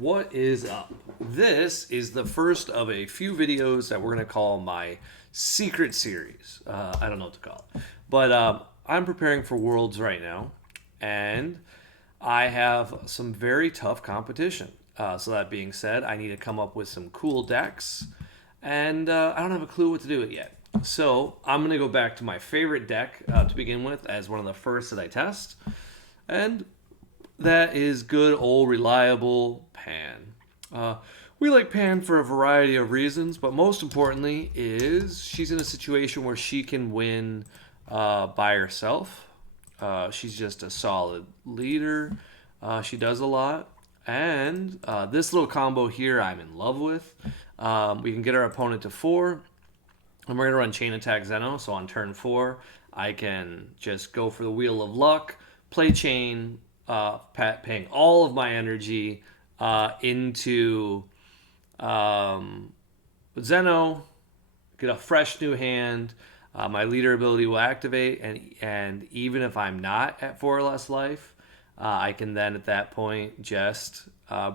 What is up? This is the first of a few videos that we're going to call my secret series. I don't know what to call it. But I'm preparing for Worlds right now, and I have some very tough competition. So, that being said, I need to come up with some cool decks, and I don't have a clue what to do it yet. So, I'm going to go back to my favorite deck to begin with as one of the first that I test. And that is good old reliable Pan. We like Pan for a variety of reasons, but most importantly is she's in a situation where she can win by herself. She's just a solid leader. She does a lot. And this little combo here I'm in love with. We can get our opponent to 4. And we're going to run Chain Attack Zeno. So on turn 4, I can just go for the Wheel of Luck, play Chain, paying all of my energy into Zeno, get a fresh new hand. My leader ability will activate, and even if I'm not at 4 or less life, I can then at that point just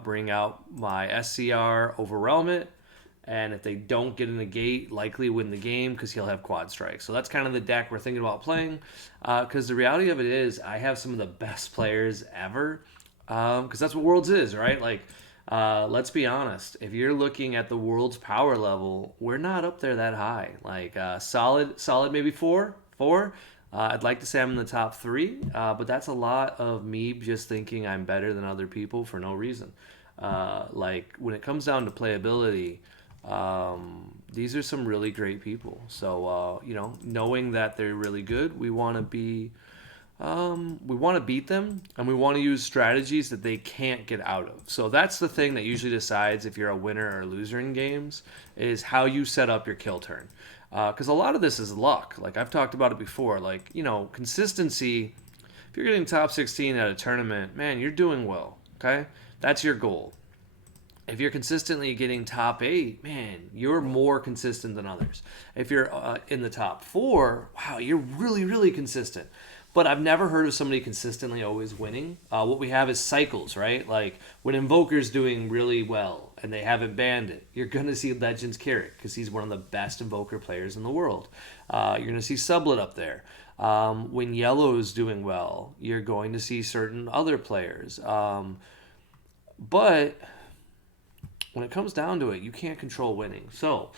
bring out my SCR, overwhelm it, and if they don't get in the gate, likely win the game because he'll have quad strike. So that's kind of the deck we're thinking about playing. Because the reality of it is, I have some of the best players ever. Because that's what Worlds is, right? Like, let's be honest. If you're looking at the World's power level, we're not up there that high. Like, solid, maybe 4. I'd like to say I'm in the top 3, but that's a lot of me just thinking I'm better than other people for no reason. Like, when it comes down to playability, these are some really great people. So, knowing that they're really good, we want to beat them, and we want to use strategies that they can't get out of. So that's the thing that usually decides if you're a winner or loser in games, is how you set up your kill turn. Because a lot of this is luck. Like, I've talked about it before. Like, consistency. If you're getting top 16 at a tournament, man, you're doing well. Okay, that's your goal. If you're consistently getting top 8, man, you're more consistent than others. If you're in the top 4, wow, you're really, really consistent. But I've never heard of somebody consistently always winning. What we have is cycles, right? Like, when Invoker's doing really well and they haven't banned it, you're going to see Legends Carrick because he's one of the best Invoker players in the world. You're going to see Sublet up there. When Yellow is doing well, you're going to see certain other players. But when it comes down to it, you can't control winning. So,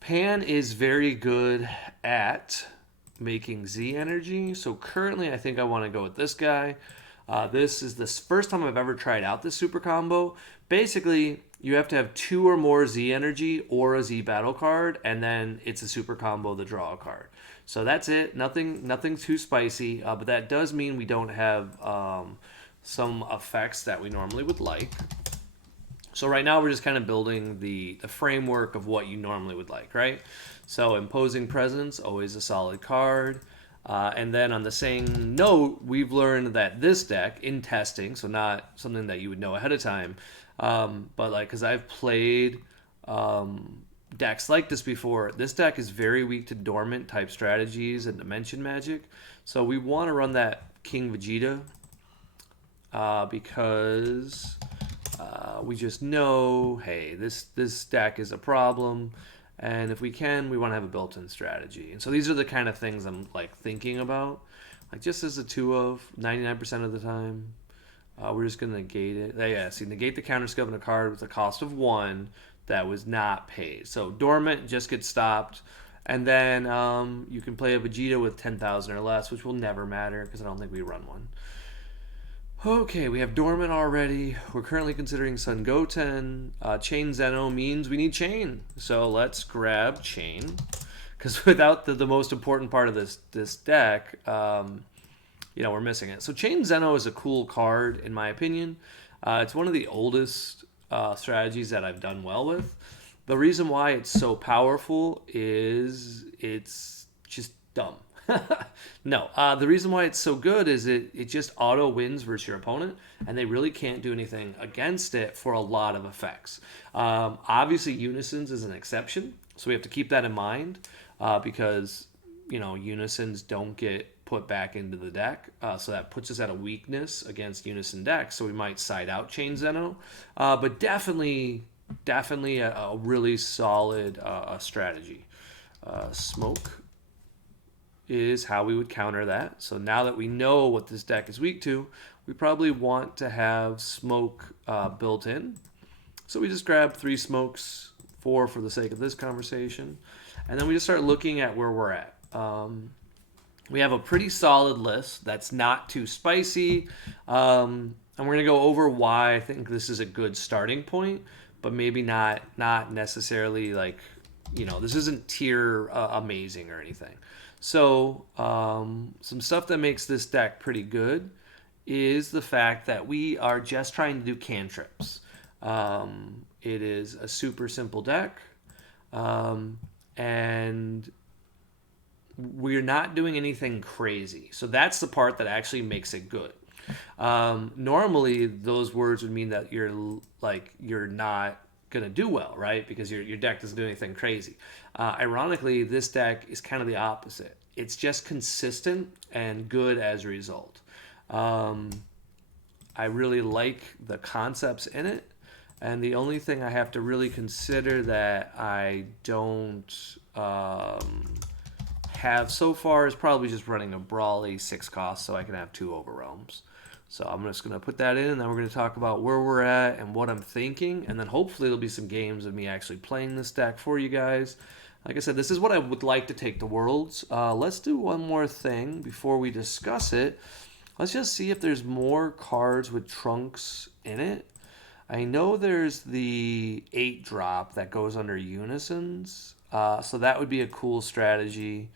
Pan is very good at making Z energy. So currently, I think I want to go with this guy. This is the first time I've ever tried out this super combo. Basically, you have to have 2 or more Z energy or a Z battle card, and then it's a super combo to draw a card. So that's it. Nothing too spicy, but that does mean we don't have some effects that we normally would like. So right now we're just kind of building the framework of what you normally would like, right? So Imposing Presence, always a solid card. And then on the same note, we've learned that this deck, in testing, so not something that you would know ahead of time, but like, because I've played decks like this before, this deck is very weak to dormant type strategies and dimension magic. So we want to run that King Vegeta because we just know, hey, this deck is a problem, and if we can, we want to have a built-in strategy. And so these are the kind of things I'm like thinking about, like just as a 2 of 99% of the time. We're just gonna negate it. Yeah, see, negate the counter skill of a card with a cost of 1 that was not paid. So dormant just gets stopped, and then you can play a Vegeta with 10,000 or less, which will never matter because I don't think we run one. Okay, we have Dormant already. We're currently considering Sun Goten. Chain Zeno means we need Chain. So let's grab Chain. Because without the most important part of this deck, we're missing it. So Chain Zeno is a cool card, in my opinion. It's one of the oldest strategies that I've done well with. The reason why it's so powerful is it's just dumb. No, the reason why it's so good is it just auto wins versus your opponent, and they really can't do anything against it for a lot of effects. Obviously, Unisons is an exception, so we have to keep that in mind because unisons don't get put back into the deck. So that puts us at a weakness against Unison decks. So we might side out Chain Zeno. But definitely a really solid strategy. Smoke is how we would counter that. So now that we know what this deck is weak to, we probably want to have Smoke built in. So we just grab 3 smokes, 4 for the sake of this conversation, and then we just start looking at where we're at. We have a pretty solid list that's not too spicy, and we're going to go over why I think this is a good starting point, but maybe not necessarily like, this isn't tier amazing or anything. So some stuff that makes this deck pretty good is the fact that we are just trying to do cantrips. It is a super simple deck, and we're not doing anything crazy. So that's the part that actually makes it good. Normally, those words would mean that you're not gonna do well, right? Because your deck doesn't do anything crazy. Ironically, this deck is kind of the opposite. It's just consistent and good as a result. I really like the concepts in it, and the only thing I have to really consider that I don't have so far is probably just running a Brawly 6 cost so I can have 2 Overwhelms. So I'm just going to put that in, and then we're going to talk about where we're at and what I'm thinking, and then hopefully there'll be some games of me actually playing this deck for you guys. Like I said, this is what I would like to take to Worlds. Let's do one more thing before we discuss it. Let's just see if there's more cards with Trunks in it. I know there's the 8-drop that goes under Unisons, so that would be a cool strategy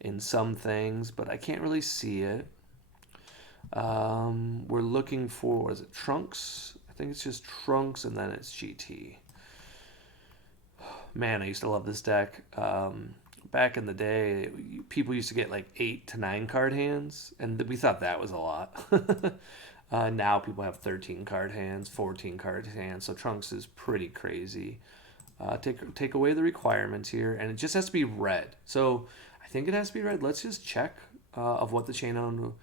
in some things, but I can't really see it. We're looking for, what is it, Trunks? I think it's just Trunks and then it's GT. Man, I used to love this deck. Back in the day, people used to get like 8 to 9 card hands, and we thought that was a lot. Now people have 13 card hands, 14 card hands, so Trunks is pretty crazy. Take away the requirements here, and it just has to be red. So I think it has to be red. Let's just check of what the chain on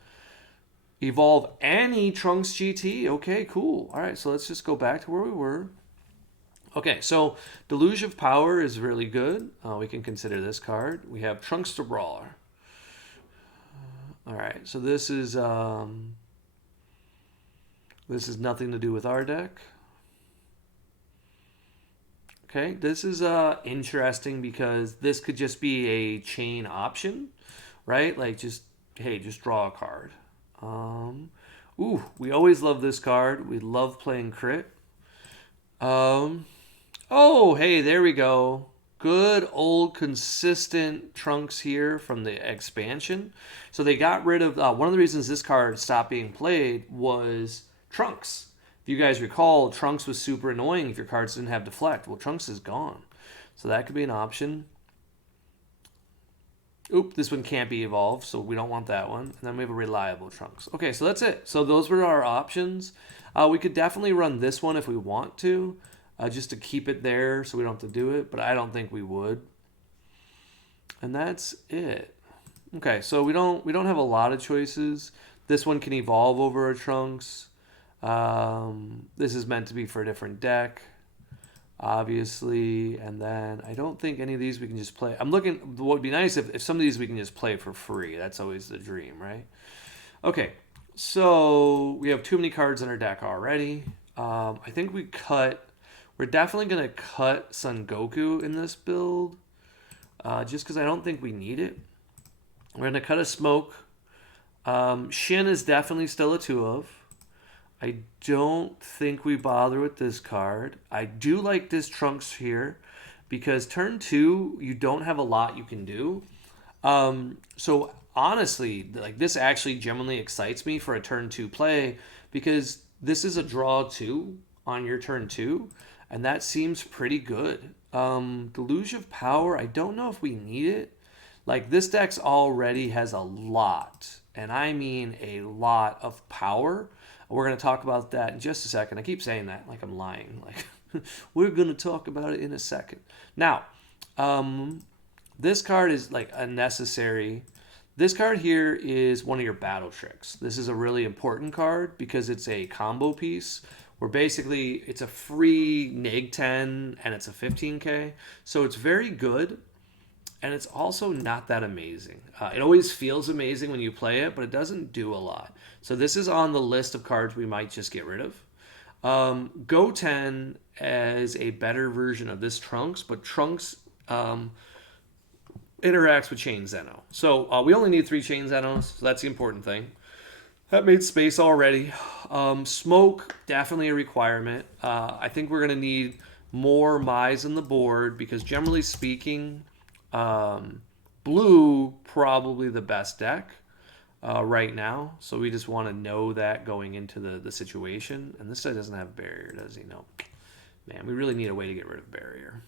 evolve any Trunks GT. Okay, cool. All right, so let's just go back to where we were. Okay, so Deluge of Power is really good. We can consider this card. We have Trunks to Brawler. All right, so this is nothing to do with our deck. Okay, this is interesting because this could just be a chain option, right? Like just draw a card. Ooh, we always love this card. We love playing crit. Oh, hey, there we go. Good old consistent Trunks here from the expansion. So they got rid of, one of the reasons this card stopped being played was Trunks. If you guys recall, Trunks was super annoying if your cards didn't have deflect. Well, Trunks is gone. So that could be an option. Oop, this one can't be evolved, so we don't want that one. And then we have a reliable Trunks. Okay, so that's it. So those were our options. We could definitely run this one if we want to. Just to keep it there so we don't have to do it, but I don't think we would. And that's it. Okay, so we don't have a lot of choices. This one can evolve over a Trunks. This is meant to be for a different deck, obviously. And then I don't think any of these we can just play. I'm looking, what would be nice if some of these we can just play for free. That's always the dream, right? Okay, so we have too many cards in our deck already. I think we're definitely going to cut Son Goku in this build, just because I don't think we need it. We're going to cut a Smoke. Shin is definitely still a 2-of. I don't think we bother with this card. I do like this Trunks here, because turn 2, you don't have a lot you can do. So honestly, like this actually genuinely excites me for a turn 2 play, because this is a draw 2 on your turn 2. And that seems pretty good. Deluge of Power, I don't know if we need it. Like, this deck already has a lot, and I mean a lot of power. We're going to talk about that in just a second. I keep saying that like I'm lying. Like, we're going to talk about it in a second. Now, this card is like unnecessary This card here is one of your battle tricks. This is a really important card because it's a combo piece where basically it's a free neg 10 and it's a 15k. So it's very good, and it's also not that amazing. It always feels amazing when you play it, but it doesn't do a lot. So this is on the list of cards we might just get rid of. Goten is a better version of this Trunks, but Trunks interacts with Chain Zeno. So we only need 3 Chain Zenos, so that's the important thing. That made space already. Smoke, definitely a requirement. I think we're going to need more Mize on the board because generally speaking, blue probably the best deck right now. So we just want to know that going into the situation. And this guy doesn't have barrier, does he? No. Man, we really need a way to get rid of barrier.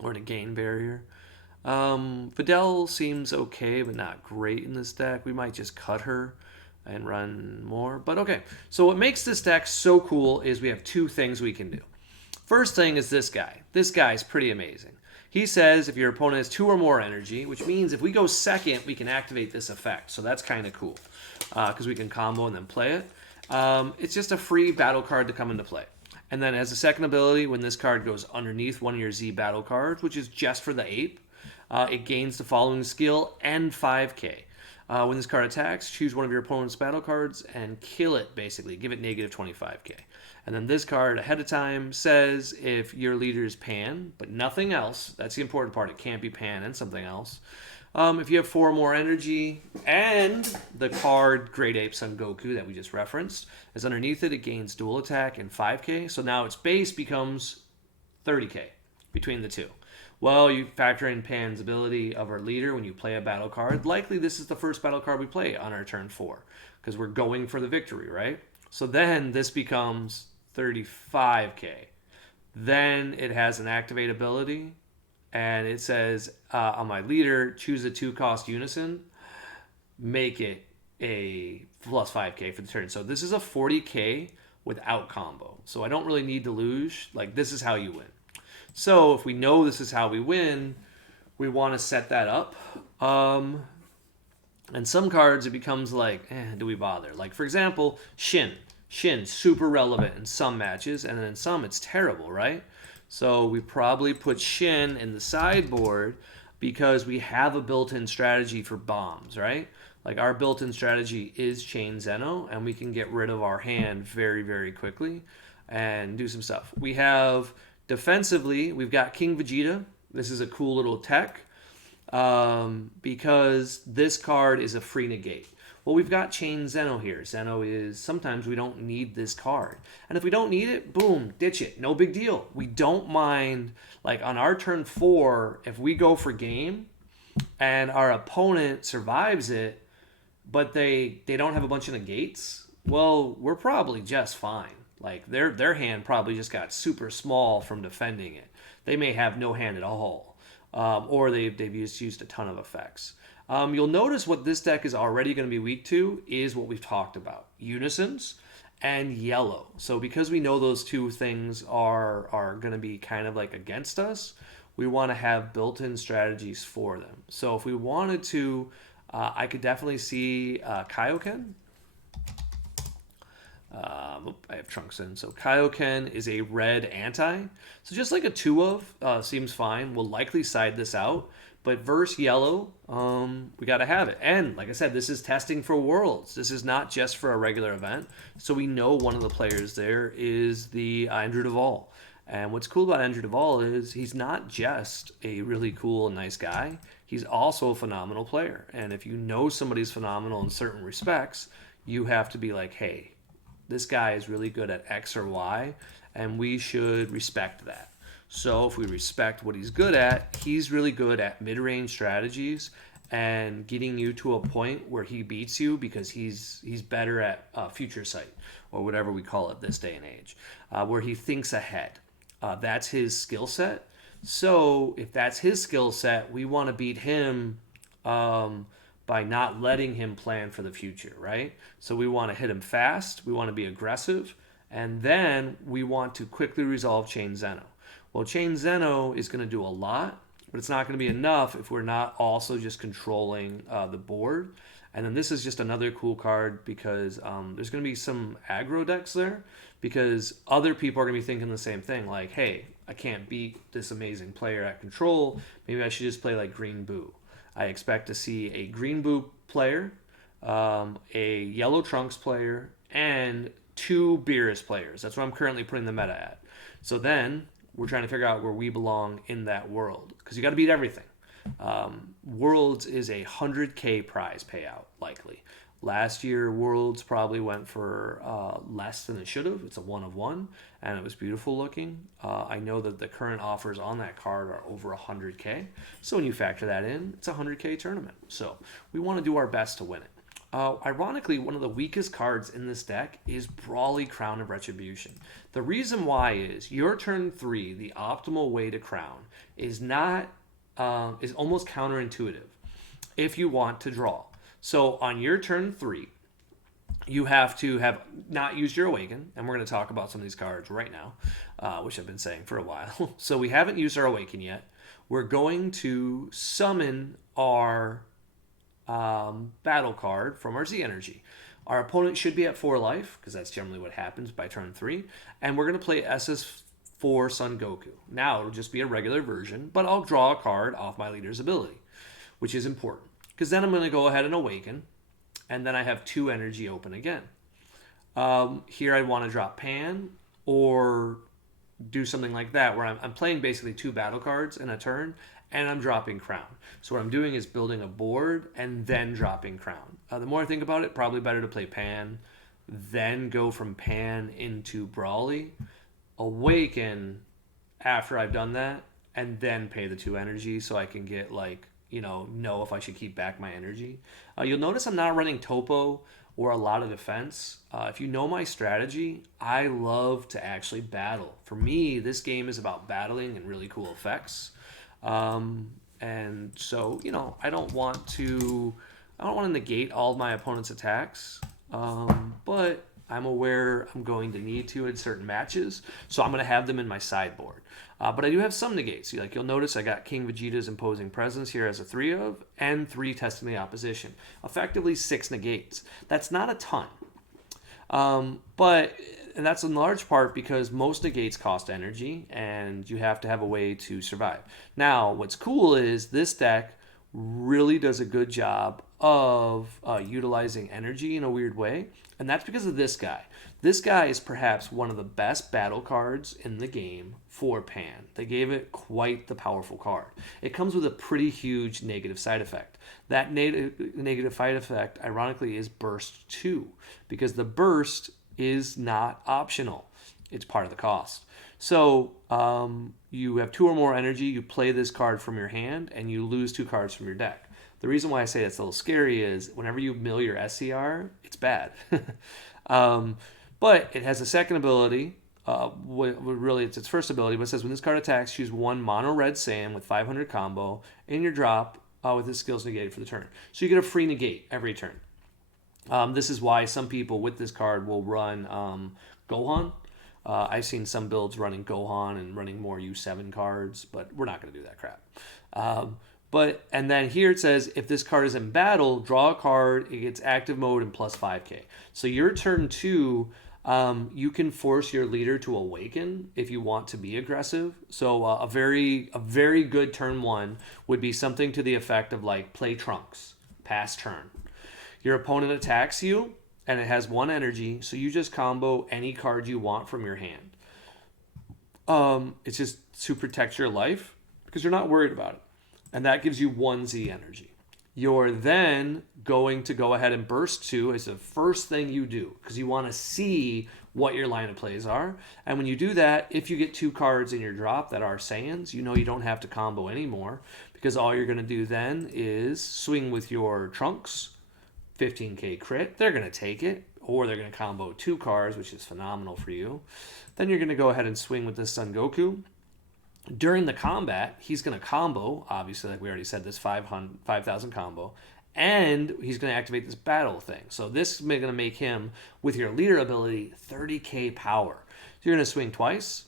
Or to gain barrier. Videl seems okay, but not great in this deck. We might just cut her and run more. But okay, so what makes this deck so cool is we have 2 things we can do. First thing is this guy. This guy is pretty amazing. He says if your opponent has 2 or more energy, which means if we go second, we can activate this effect. So that's kind of cool because we can combo and then play it. It's just a free battle card to come into play. And then as a second ability, when this card goes underneath one of your Z battle cards, which is just for the ape, it gains the following skill and 5k. When this card attacks, choose one of your opponent's battle cards and kill it, basically. Give it negative 25k. And then this card ahead of time says if your leader is Pan, but nothing else, that's the important part, it can't be Pan and something else. If you have 4 more energy and the card Great Ape Son Goku that we just referenced is underneath it, it gains dual attack and 5k. So now its base becomes 30k between the 2. Well, you factor in Pan's ability of our leader when you play a battle card. Likely this is the first battle card we play on our turn 4 because we're going for the victory, right? So then this becomes 35k. Then it has an activate ability, and it says on my leader, choose a 2-cost unison, make it a plus 5k for the turn. So this is a 40k without combo. So I don't really need to lose. Like, this is how you win. So if we know this is how we win, we want to set that up. And some cards, it becomes like, do we bother? Like, for example, Shin. Shin, super relevant in some matches, and then in some it's terrible, right? So we probably put Shin in the sideboard because we have a built-in strategy for bombs, right? Like, our built-in strategy is Chain Zeno, and we can get rid of our hand very, very quickly and do some stuff. We have, defensively, we've got King Vegeta. This is a cool little tech because this card is a free negate. Well, we've got Chain Zeno here. Zeno is, sometimes we don't need this card. And if we don't need it, boom, ditch it. No big deal. We don't mind, like on our turn 4, if we go for game and our opponent survives it, but they don't have a bunch of negates, well, we're probably just fine. Like their hand probably just got super small from defending it. They may have no hand at all. Or they've used a ton of effects. You'll notice what this deck is already going to be weak to is what we've talked about. Unisons and yellow. So because we know those 2 things are going to be kind of like against us, we want to have built-in strategies for them. So if we wanted to, I could definitely see Kaioken. I have Trunks in. So Kaioken is a red anti. So just like a 2 of seems fine. We'll likely side this out. But versus yellow, we got to have it. And like I said, this is testing for Worlds. This is not just for a regular event. So we know one of the players there is the Andrew Duvall. And what's cool about Andrew Duvall is he's not just a really cool and nice guy. He's also a phenomenal player. And if you know somebody's phenomenal in certain respects, you have to be like, hey, this guy is really good at X or Y, and we should respect that. So if we respect what he's good at, he's really good at mid-range strategies and getting you to a point where he beats you because he's better at future sight, or whatever we call it this day and age, where he thinks ahead. That's his skill set. So if that's his skill set, we want to beat him by not letting him plan for the future, right? So we want to hit him fast, we want to be aggressive, and then we want to quickly resolve Chain Zeno. Well, Chain Zeno is going to do a lot but it's not going to be enough if we're not also just controlling the board. And then this is just another cool card because there's going to be some aggro decks there because other people are going to be thinking the same thing. Like, hey, I can't beat this amazing player at control. Maybe I should just play like Green Boo. I expect to see a Green Boo player, a Yellow Trunks player, and 2 Beerus players. That's what I'm currently putting the meta at. So then we're trying to figure out where we belong in that world because you got to beat everything. Worlds is a 100K prize payout, likely. Last year, Worlds probably went for less than it should have. It's a 1 of 1, and it was beautiful looking. I know that the current offers on that card are over 100K. So when you factor that in, it's a 100K tournament. So we want to do our best to win it. Ironically, one of the weakest cards in this deck is Brawly Crown of Retribution. The reason why is your turn 3, the optimal way to crown, is not is almost counterintuitive if you want to draw. So on your turn 3, you have to have not used your Awaken, and we're going to talk about some of these cards right now, which I've been saying for a while. So we haven't used our Awaken yet. We're going to summon our battle card from our Z Energy. Our opponent should be at 4 life, because that's generally what happens by turn 3, and we're going to play SS4 Son Goku. Now, it'll just be a regular version, but I'll draw a card off my leader's ability, which is important, because then I'm going to go ahead and Awaken, and then I have 2 energy open again. Here I want to drop Pan, or do something like that, where I'm playing basically 2 battle cards in a turn, and I'm dropping Crown. So what I'm doing is building a board and then dropping Crown. The more I think about it, probably better to play Pan, then go from Pan into Brawly, Awaken after I've done that, and then pay the 2 energy so I can get know if I should keep back my energy. You'll notice I'm not running Topo or a lot of defense. If you know my strategy, I love to actually battle. For me, this game is about battling and really cool effects. And so, I don't want to negate all of my opponent's attacks, but I'm aware I'm going to need to in certain matches, so I'm going to have them in my sideboard. But I do have some negates. You'll notice I got King Vegeta's Imposing Presence here as a 3 of, and 3 Testing the Opposition. Effectively 6 negates. That's not a ton. And that's in large part because most negates cost energy, and you have to have a way to survive. Now, what's cool is this deck really does a good job of utilizing energy in a weird way, and that's because of this guy. This guy is perhaps one of the best battle cards in the game for Pan. They gave it quite the powerful card. It comes with a pretty huge negative side effect. That negative side effect, ironically, is Burst 2, because the Burst is not optional. It's part of the cost. So you have 2 or more energy, you play this card from your hand, and you lose 2 cards from your deck. The reason why I say that's a little scary is whenever you mill your SCR, it's bad. But it has a second ability. Really, it's its first ability, but it says when this card attacks, choose 1 mono red Saiyan with 500 combo in your drop with his skills negated for the turn. So you get a free negate every turn. This is why some people with this card will run Gohan. I've seen some builds running Gohan and running more U7 cards, but we're not going to do that crap. And then here it says, if this card is in battle, draw a card, it gets active mode and plus 5k. So your turn 2, you can force your leader to Awaken if you want to be aggressive. So a very good turn 1 would be something to the effect of play Trunks, pass turn. Your opponent attacks you, and it has 1 energy, so you just combo any card you want from your hand. It's just to protect your life, because you're not worried about it. And that gives you 1 Z energy. You're then going to go ahead and Burst 2 as the first thing you do, because you want to see what your line of plays are. And when you do that, if you get 2 cards in your drop that are Saiyans, you don't have to combo anymore, because all you're going to do then is swing with your Trunks, 15k crit, they're going to take it, or they're going to combo 2 cards, which is phenomenal for you. Then you're going to go ahead and swing with this Son Goku. During the combat, he's going to combo, obviously, like we already said, this 5,000 combo, and he's going to activate this battle thing. So this is going to make him, with your leader ability, 30k power. So you're going to swing twice,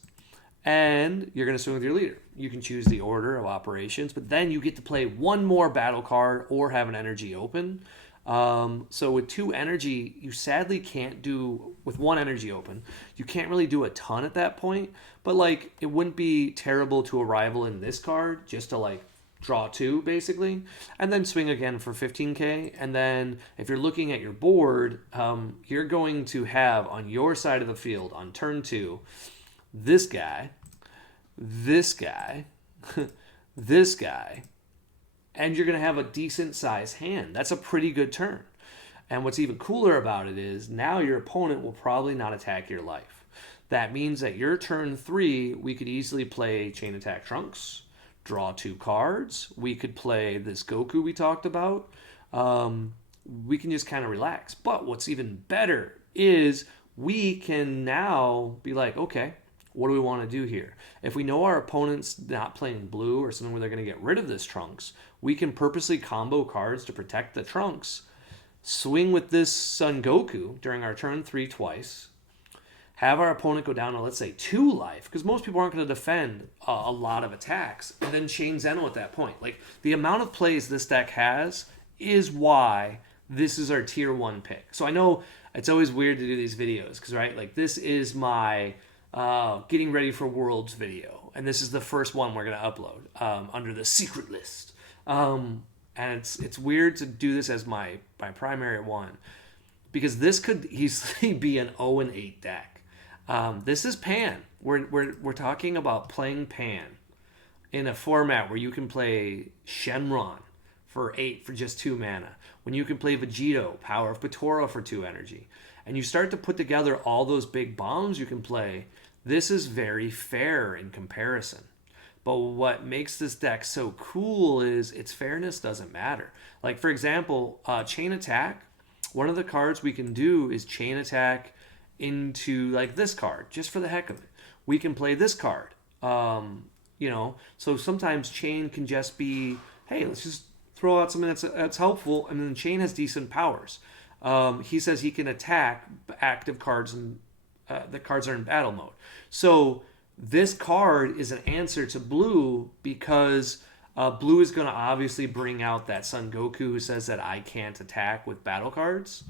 and you're going to swing with your leader. You can choose the order of operations, but then you get to play one more battle card or have an energy open. So with 2 energy, you sadly can't do, with 1 energy open, you can't really do a ton at that point. But like, it wouldn't be terrible to arrival in this card just to like draw 2 basically, and then swing again for 15k. And then if you're looking at your board, you're going to have on your side of the field on turn 2 this guy, this guy, this guy, and you're going to have a decent sized hand. That's a pretty good turn. And what's even cooler about it is now your opponent will probably not attack your life. That means that your turn 3, we could easily play Chain Attack Trunks, draw 2 cards. We could play this Goku we talked about. We can just kind of relax. But what's even better is we can now be like, okay, what do we want to do here? If we know our opponent's not playing blue or something where they're going to get rid of this Trunks, we can purposely combo cards to protect the Trunks, swing with this Son Goku during our turn 3 twice, have our opponent go down to, let's say, 2 life, because most people aren't going to defend a lot of attacks, and then chain Zeno at that point. Like, the amount of plays this deck has is why this is our tier 1 pick. So I know it's always weird to do these videos, because, right, like, this is my getting ready for Worlds video, and this is the first one we're going to upload under the secret list. And it's weird to do this as my primary one, because this could easily be an 0-8 deck. This is Pan. We're talking about playing Pan in a format where you can play Shenron for 8 for just 2 mana, when you can play Vegito, Power of Potoro for 2 energy, and you start to put together all those big bombs you can play. This is very fair in comparison. But what makes this deck so cool is its fairness doesn't matter. Like, for example, Chain Attack, one of the cards we can do is Chain Attack into, like, this card, just for the heck of it. We can play this card. So sometimes Chain can just be, hey, let's just throw out something that's helpful, and then Chain has decent powers. He says he can attack active cards, and the cards are in battle mode. So this card is an answer to blue, because blue is going to obviously bring out that Son Goku who says that I can't attack with battle cards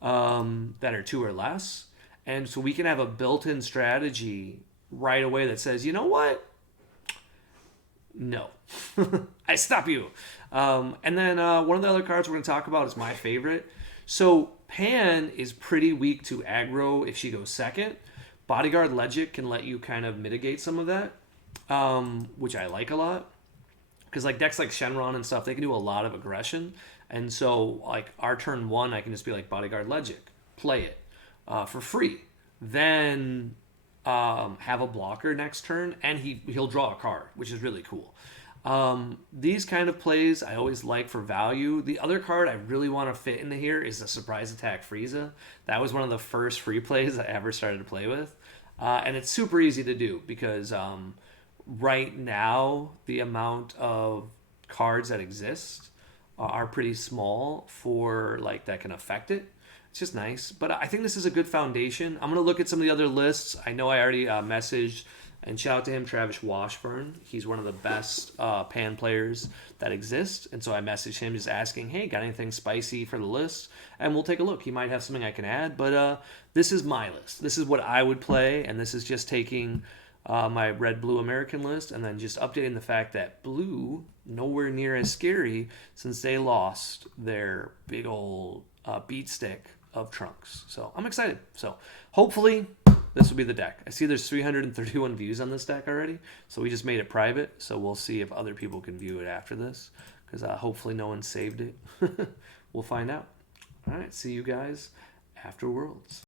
that are 2 or less. And so we can have a built-in strategy right away that says, you know what? No. I stop you. And then one of the other cards we're going to talk about is my favorite. So Pan is pretty weak to aggro if she goes second. Bodyguard Legic can let you kind of mitigate some of that, which I like a lot. Because like decks like Shenron and stuff, they can do a lot of aggression. And so like our turn 1, I can just be like Bodyguard Legic, play it for free. Then have a blocker next turn, and he'll draw a card, which is really cool. These kind of plays I always like for value. The other card I really want to fit into here is the Surprise Attack Frieza. That was one of the first free plays I ever started to play with. And it's super easy to do, because right now the amount of cards that exist are pretty small for like that can affect it. It's just nice. But I think this is a good foundation. I'm going to look at some of the other lists. I know I already messaged, and shout out to him, Travis Washburn. He's one of the best Pan players that exist. And so I messaged him just asking, hey, got anything spicy for the list? And we'll take a look. He might have something I can add. But this is my list. This is what I would play. And this is just taking my red-blue American list and then just updating the fact that blue, nowhere near as scary since they lost their big old beat stick of Trunks. So I'm excited. So hopefully this will be the deck. I see there's 331 views on this deck already, so we just made it private. So we'll see if other people can view it after this, because hopefully no one saved it. We'll find out. All right, see you guys after Worlds.